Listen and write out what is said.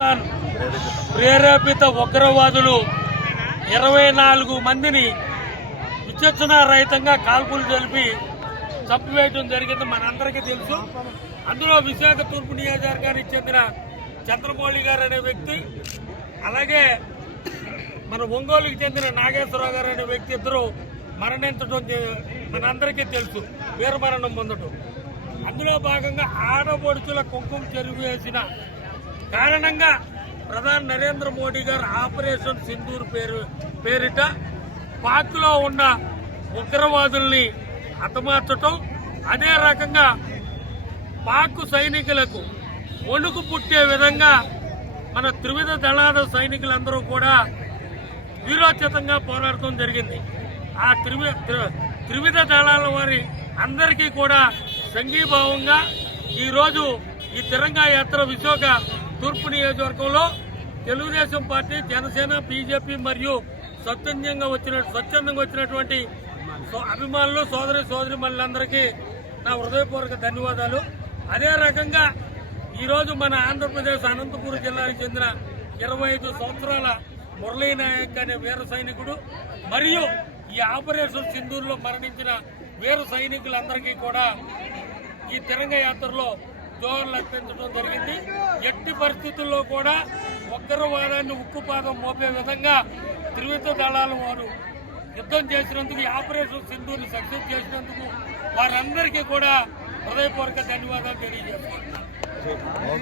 ప్రేరేపిత ఉగ్రవాదులు 24 మందిని విచక్షణారహితంగా కాల్పులు జరిపి చంపివేయడం జరిగింది. మనందరికీ తెలుసు. అందులో విశాఖ తూర్పు నియోజకవర్గానికి చెందిన చంద్రమౌళి గారు అనే వ్యక్తి, అలాగే మన ఒంగోలుకి చెందిన నాగేశ్వరరావు గారు అనే వ్యక్తి ఇద్దరు మరణించడం మనందరికీ తెలుసు, వీరమరణం పొందడం. అందులో భాగంగా ఆడపడుచుల కుంకుమ చెరువు వేసిన కారణంగా ప్రధాని నరేంద్ర మోడీ గారు ఆపరేషన్ సింధూర్ పేరిట పాక్లో ఉన్న ఉగ్రవాదుల్ని హతమార్చటం, అదే రకంగా పాక్ సైనికులకు వణుకు పుట్టే విధంగా మన త్రివిధ దళాల సైనికులందరూ కూడా వీరోచితంగా పోరాడటం జరిగింది. ఆ త్రివిధ దళాల వారి అందరికీ కూడా సంఘీభావంగా ఈరోజు ఈ తిరంగా యాత్ర విశాఖ తూర్పు నియోజకవర్గంలో తెలుగుదేశం పార్టీ, జనసేన, బీజేపీ మరియు స్వచ్ఛందంగా వచ్చినటువంటి అభిమానులు, సోదరిమణులందరికీ నా హృదయపూర్వక ధన్యవాదాలు. అదే రకంగా ఈరోజు మన ఆంధ్రప్రదేశ్ అనంతపురం జిల్లాకు చెందిన 25 సంవత్సరాల మురళీ నాయక్ అనే వీర సైనికుడు మరియు ఈ ఆపరేషన్ సింధూర్లో మరణించిన వీర సైనికులందరికీ కూడా ఈ తిరంగ యాత్రలో జోహార్లు అర్పించడం జరిగింది. ఎట్టి పరిస్థితుల్లో కూడా ఉగ్రవాదాన్ని ఉక్కుపాదం మోపే విధంగా త్రివిధ దళాల వారు యుద్ధం చేసినందుకు, ఈ ఆపరేషన్ సింధూర్ని సక్సెస్ చేసినందుకు వారందరికీ కూడా హృదయపూర్వక ధన్యవాదాలు తెలియజేస్తున్నాను.